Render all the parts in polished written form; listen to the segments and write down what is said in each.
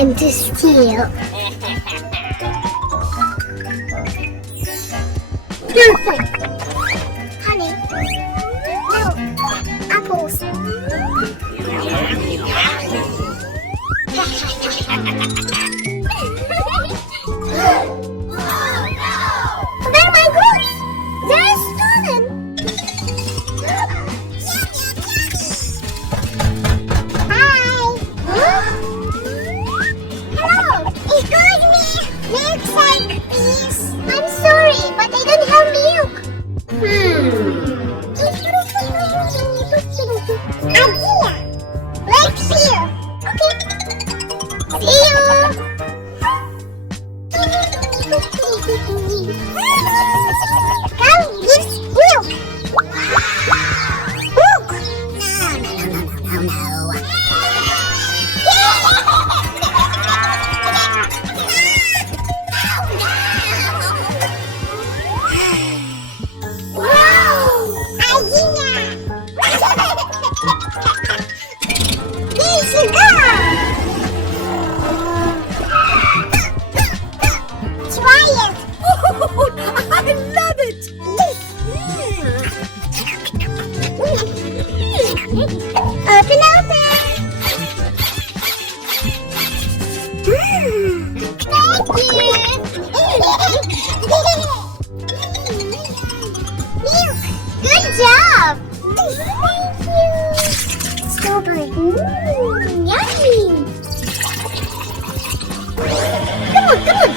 time to steal. Perfect. Honey, no, apples. They're my goods. They're stolen. Hi. Hello. Excuse me. Milkshake, please. I'm sorry, but I don't have milk. Idea. Right here. Okay. See you. Cow gives milk. Milk. No. Wow, idea. Here she goes. Try it. I love it! Open, open. Thank you. Good job. Thank you. Strawberry. Yummy. Come on, come on.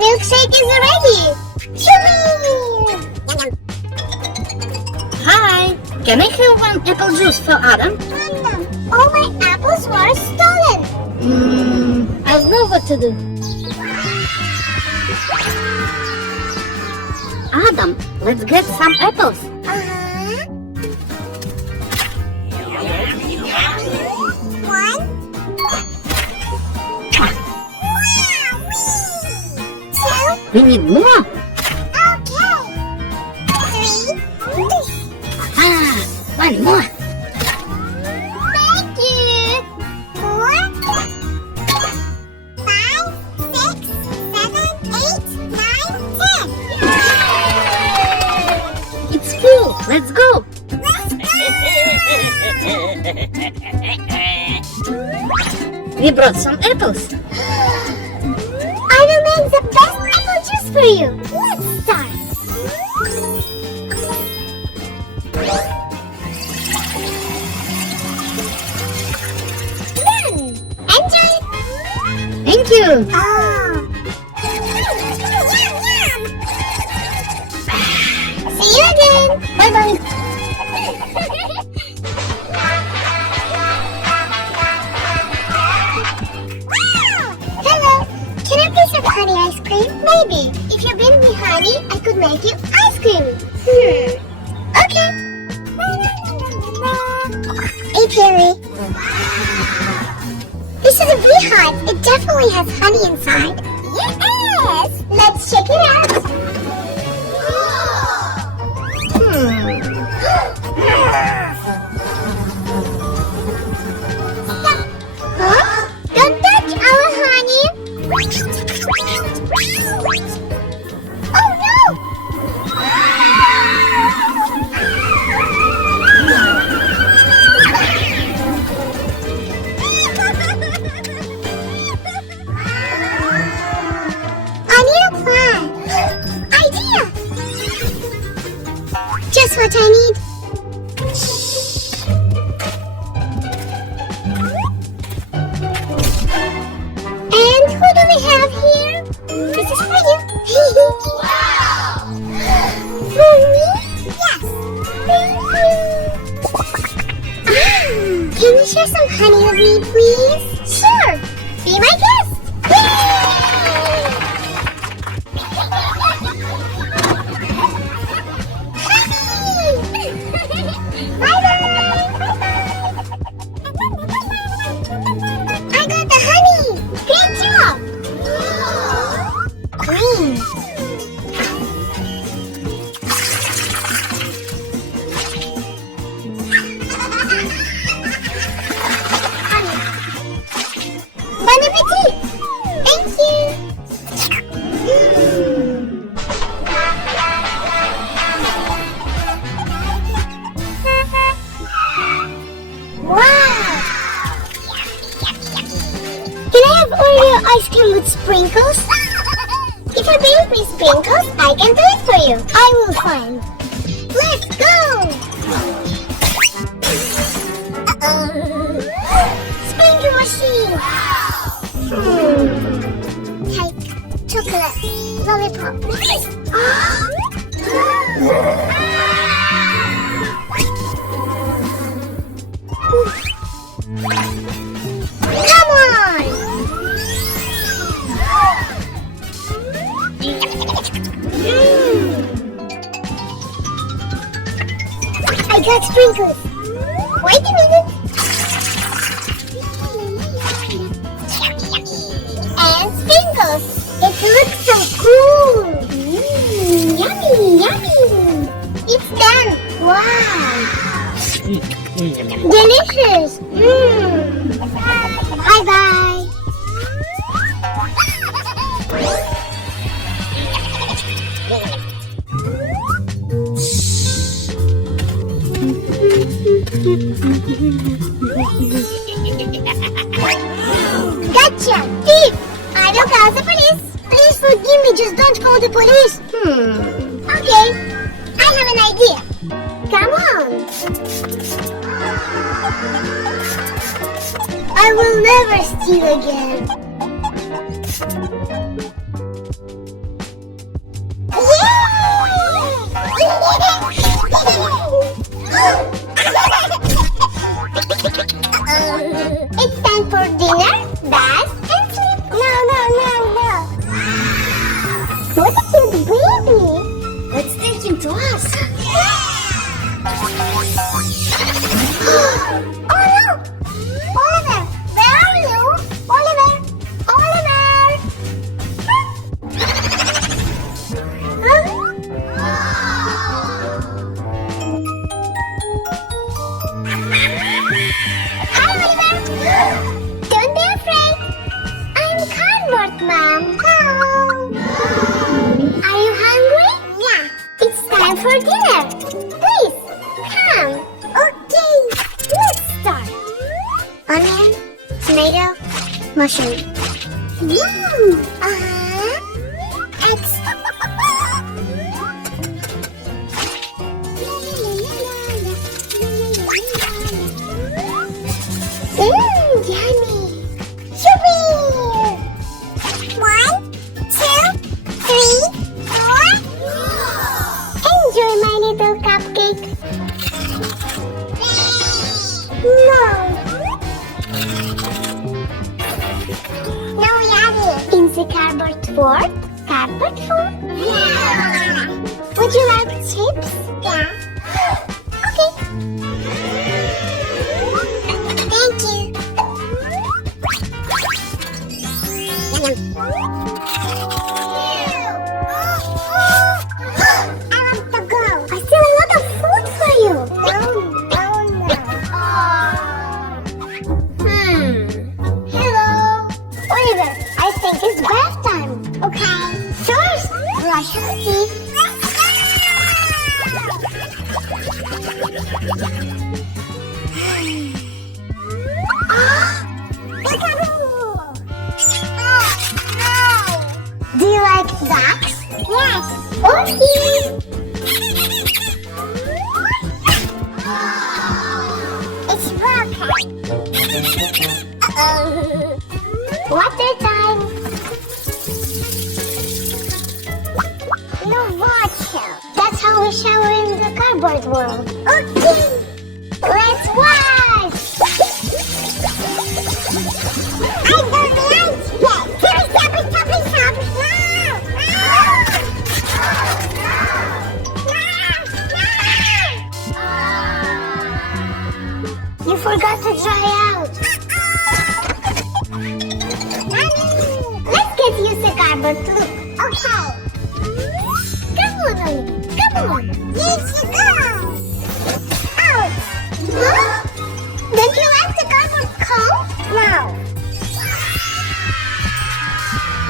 Milkshake is ready. Yummy. Hi! Can I have one apple juice for Adam? All my apples were stolen. I know what to do. Adam, let's get some apples. One. Two. We need more. Okay. Three. One more. Thank you. 4, 5, 6, 7, 8, 9, 10. It's full. Let's go. We brought some apples. I will make the best apple juice for you. Let's start. Done. Enjoy. Thank you. Oh. Yum, yum. See you again. Bye-bye. Wow! Hello. Can I please have honey ice cream? Maybe. If you bring me honey, I could make you ice cream. Okay. Hey, Terry. This is a beehive. It definitely has honey inside. Yes! Let's check it out. Huh? Don't touch our honey. Oh no! I need a plan. Idea! Just what I need. And who do we have here? This is for you. Wow! For me? Yes. Thank you. Can you share some honey with me, please? Sure. Be my guest. I got the honey! Great job! Green. sprinkles, I can do it for you. I will find. Let's go! Sprinkle machine! Take chocolate lollipop. Come on! I got sprinkles. Wait a minute. And sprinkles. It looks so cool. Yummy, yummy. It's done. Wow. Delicious. Bye bye. Gotcha! Thief! I will call the police. Please forgive me, just don't call the police. Okay, I have an idea. Come on. I will never steal again. It's time for dinner, bath, and sleep. No. What a cute baby. Let's take him to us. Oh no! Oliver, where are you? Oliver! Hi, Oliver! Don't be afraid. I'm cardboard, Mom. Are you hungry? Yeah. It's time for dinner. Please, come. Okay, let's start. Onion, tomato, mushroom. Eggs. Yummy. Yippee! 1, 2, 3, 4. Enjoy my little cupcake. No yummy. In the cardboard fort? Cardboard food? Yeah. Would you like chips? Yeah. Okay. Thank you. Yum, yum. I want to go. I still have a lot of food for you. No. Hello. Oliver, I think it's bath time. Okay. First, brush your teeth. Do you like ducks? Yes. Okay. It's broken. Water time. No water. That's how we shower in the cardboard world. Okay. Let's wash. I don't like that. Stop. You forgot to dry out. Let's get used to cardboard look. Okay. Come on, Oliver. Come on. Here you go. Out. Huh? Don't you like the cardboard cold? No.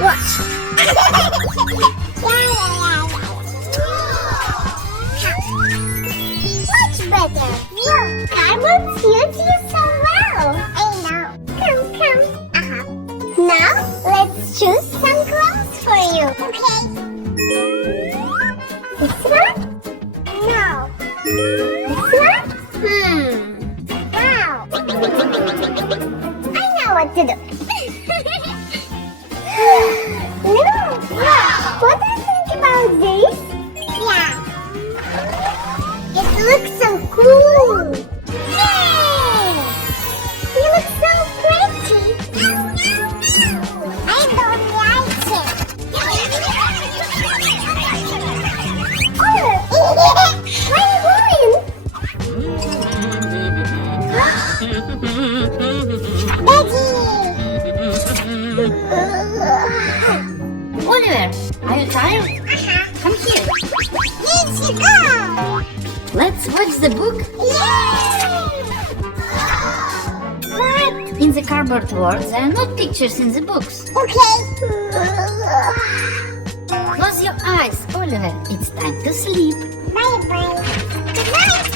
Watch. Much better. Look, cardboard suits you so well. I know. Come. Now, let's choose some clothes for you. Okay. Wow. I know what to do. No. What do you think about this? Yeah. It looks so cool. Yay! You look so pretty. I don't like it. Oh, where are you going? Oliver, are you tired? Come here. Let's go. Let's watch the book. What? In the cardboard world, there are not pictures in the books. Okay. Close your eyes, Oliver. It's time to sleep. Bye bye. Good night.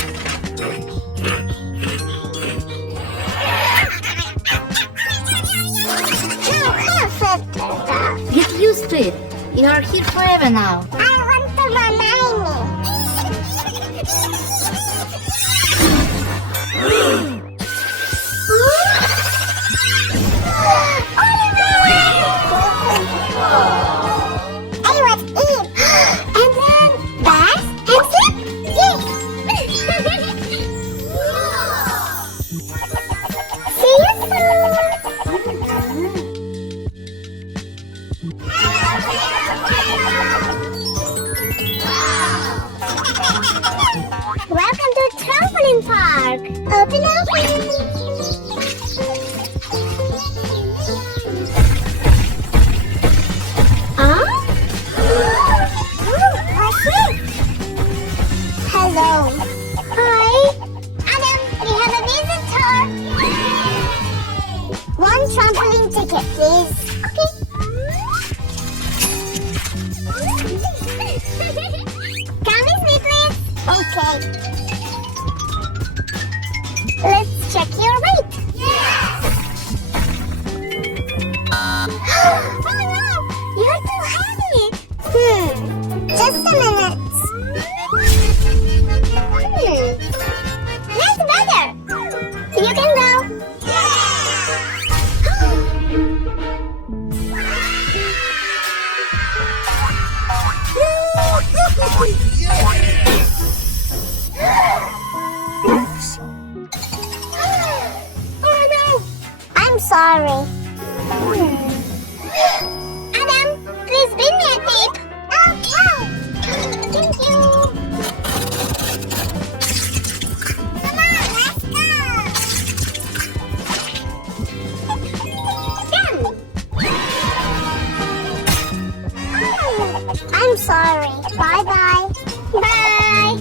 Get used to it. You are here forever now. I want to remind I was eat. And then bath and sleep? Yes. See you soon. Welcome to Trampoline Park. Open up. Huh? What's this? Hello. Hi. Adam, we have a visitor. One trampoline ticket, please. Okay. Come with me, please. Okay. Let's check your weight. Yes. Oh no, you're too heavy. Just a minute. That's better. You can go. Oh no! I'm sorry. Adam, please bring me a tape. Okay. Thank you. Come on, let's go. Done. I'm sorry. Bye-bye. Bye.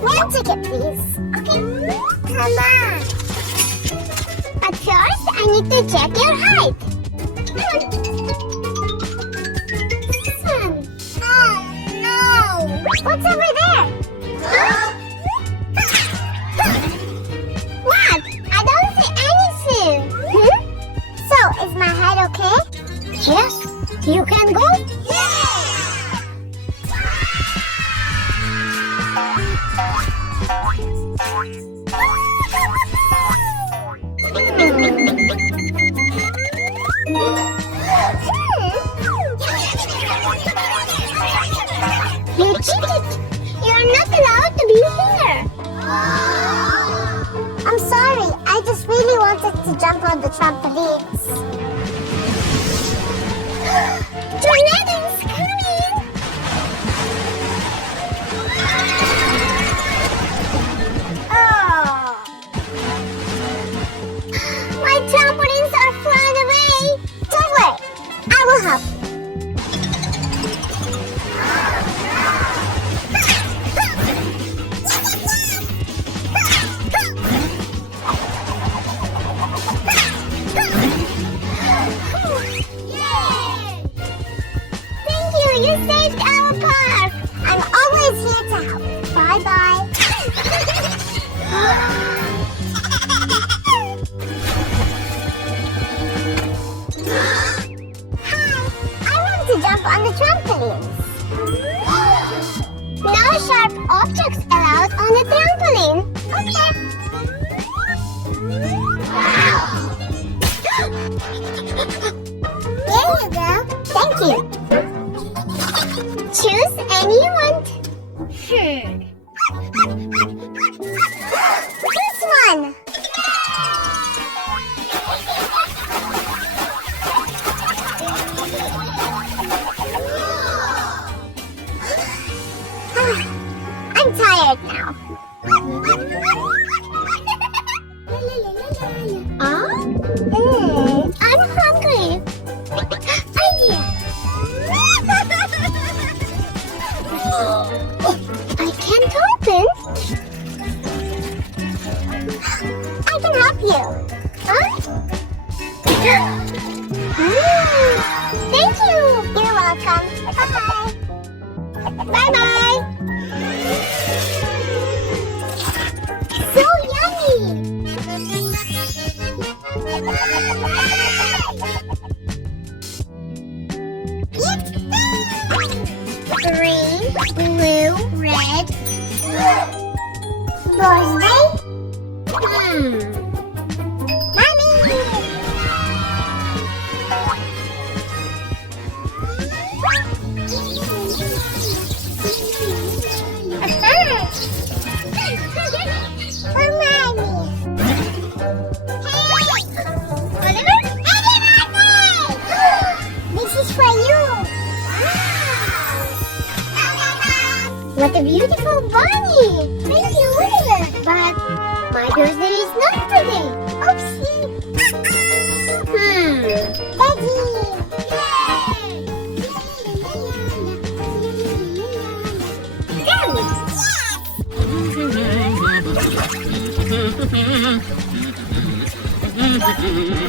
One ticket, please. Okay. Come on. But first, I need to check your height. Oh no! What's over there? Huh? What? I don't see anything. So, is my height okay? Yes. You can go? You cheated! You're not allowed to be here! I'm sorry, I just really wanted to jump on the trampolines. Tornadoes coming! Oh! My trampolines are flying away! Don't worry, I will help. You saved our park. I'm always here to help. Bye-bye. Hi, I want to jump on on the trampolines. No sharp objects allowed on the trampoline. Okay. There you go. Thank you. Choose any you want. This one. I'm tired now. I'm hungry. Idea. I can't open. I can help you. Huh? Thank you. You're welcome. Bye-bye. Bye-bye. So yummy. Green, blue, red. Birthday? Mommy! For Mommy. Hey! Oliver? Happy birthday! This is for you. What a beautiful bunny! Thank you, Oliver. But my birthday is not today. Oopsie. Daddy.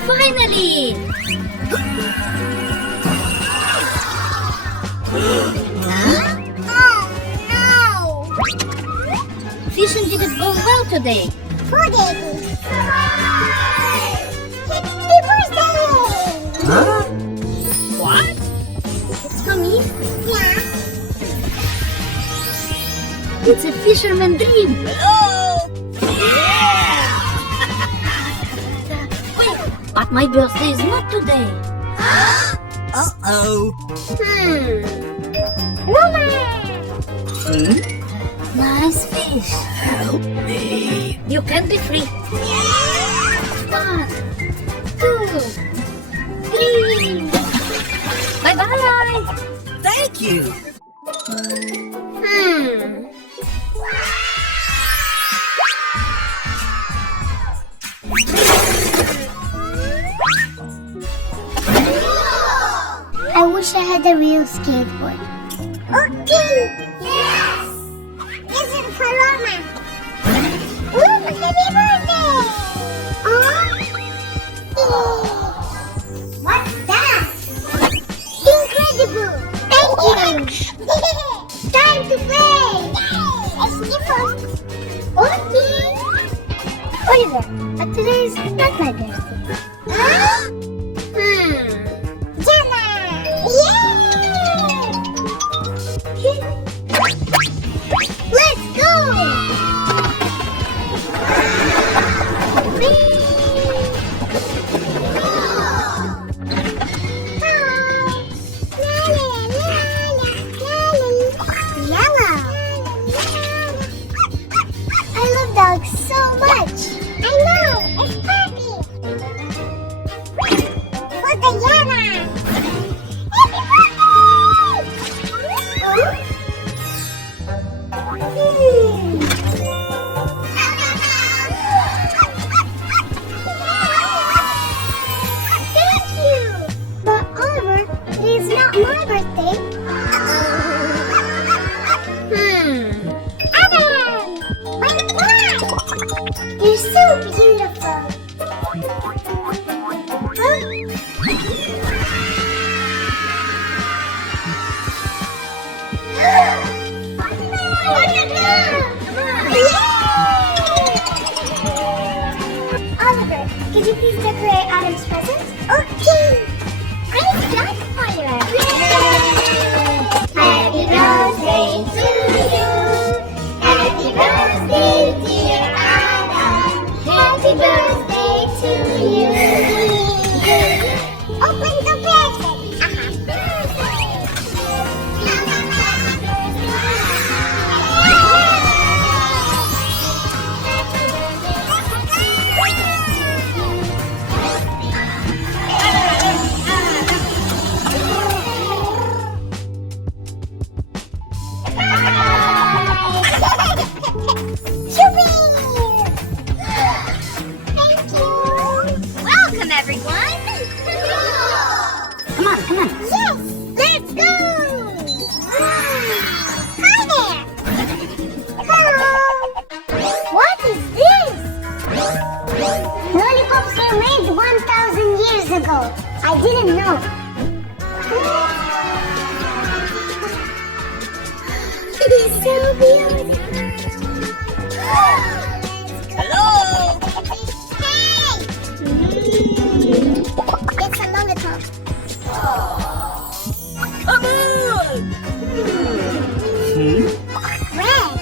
Finally! Fishing didn't go well today. Poor Daddy. Happy birthday! Huh? What? It's for me? Yeah. It's a fisherman dream. Wait, but my birthday is not today. Uh-oh. Roma! Nice fish. Help me. You can be free. 1, 2, 3. Bye-bye. Thank you. I wish I had a real skateboard. Okay! Yes! This is for Roma. Ooh, happy birthday! What's that? Incredible! Thank you! Time to play! Yay! Okay! Oliver, but today is not my birthday. Jana! Yay! Let's go! I love dogs so much. I know, it's happy. For Diana. Happy Thank you. But Oliver, it is not my birthday. Adam! Wait, what? You're so beautiful. Huh? Oliver, could you please decorate Adam's present? Okay! Great job, Oliver! Yay! Yippee! Thank you. Welcome, everyone. Come on, come on. Yes, let's go. Hi there. Hello. What is this? Lollipops were made 1,000 years ago. I didn't know. It is so beautiful. Hello. Hey! It's a lollipop. Come on. Red.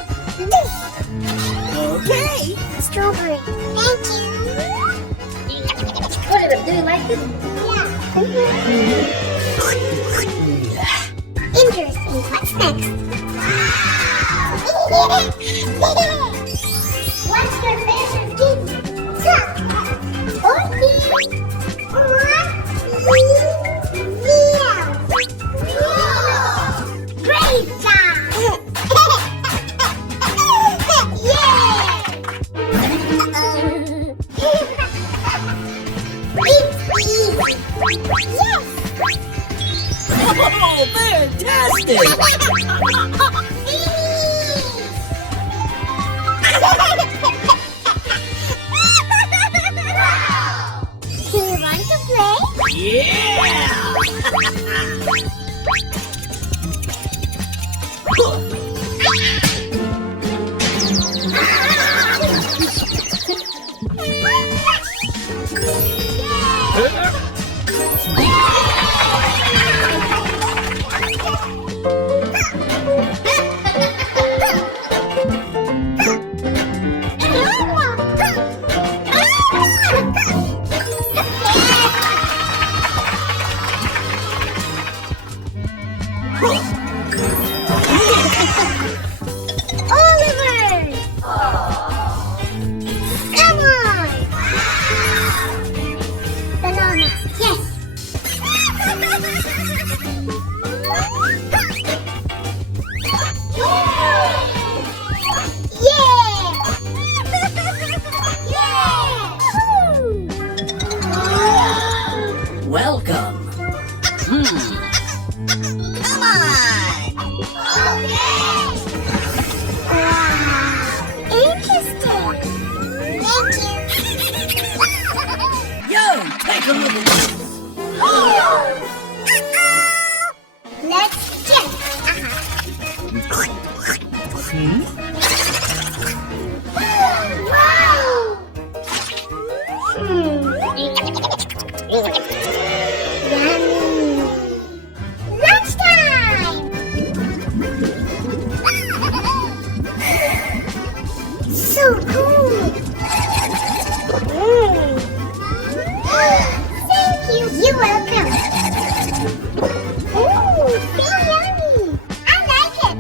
Okay. Strawberry. Thank you. Oliver, do you like it? Yeah. Interesting. What's next? What's your favorite game? Duck. Okay. Great job. Yes! Oh, fantastic. Do you want to play? Yeah. Oliver! Come on! Banana, yes! Welcome. Come on. Interesting. Thank you. Yo, take a look at this. Let's check. Wow. Yummy. Lunchtime. So cool. Thank you. You're welcome. Ooh, so yummy. I like it.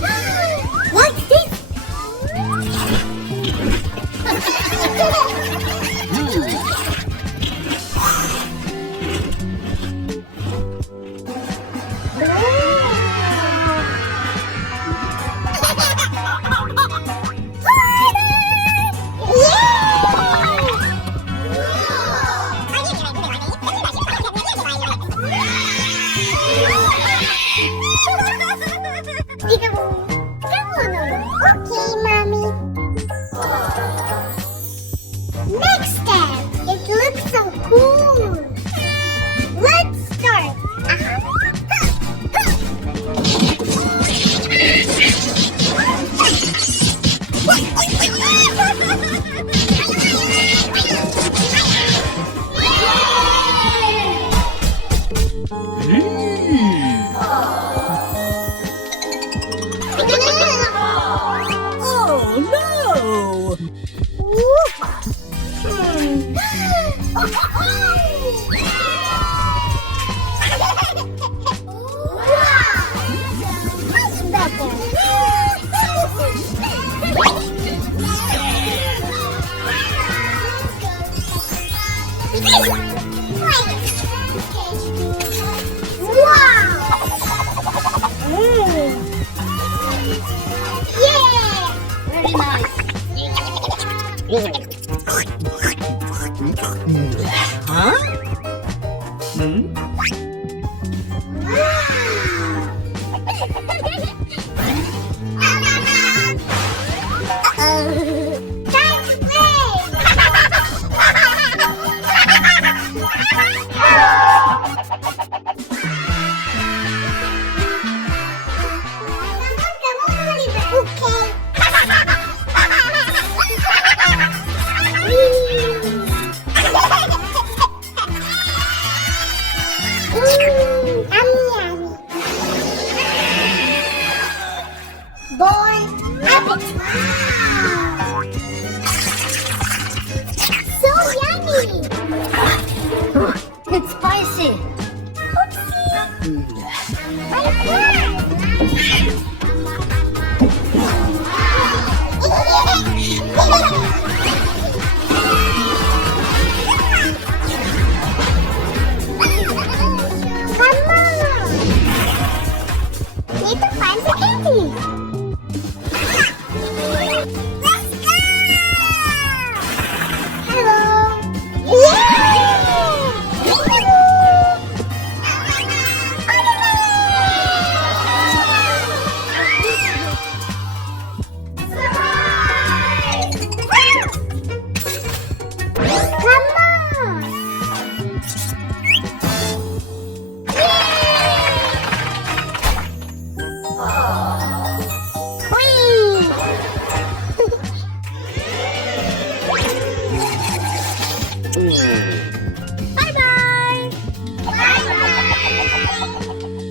Wow. What's this? Okay, mommy. Next step. It looks so cool. Let's start. Oh, no. Much better. Wait.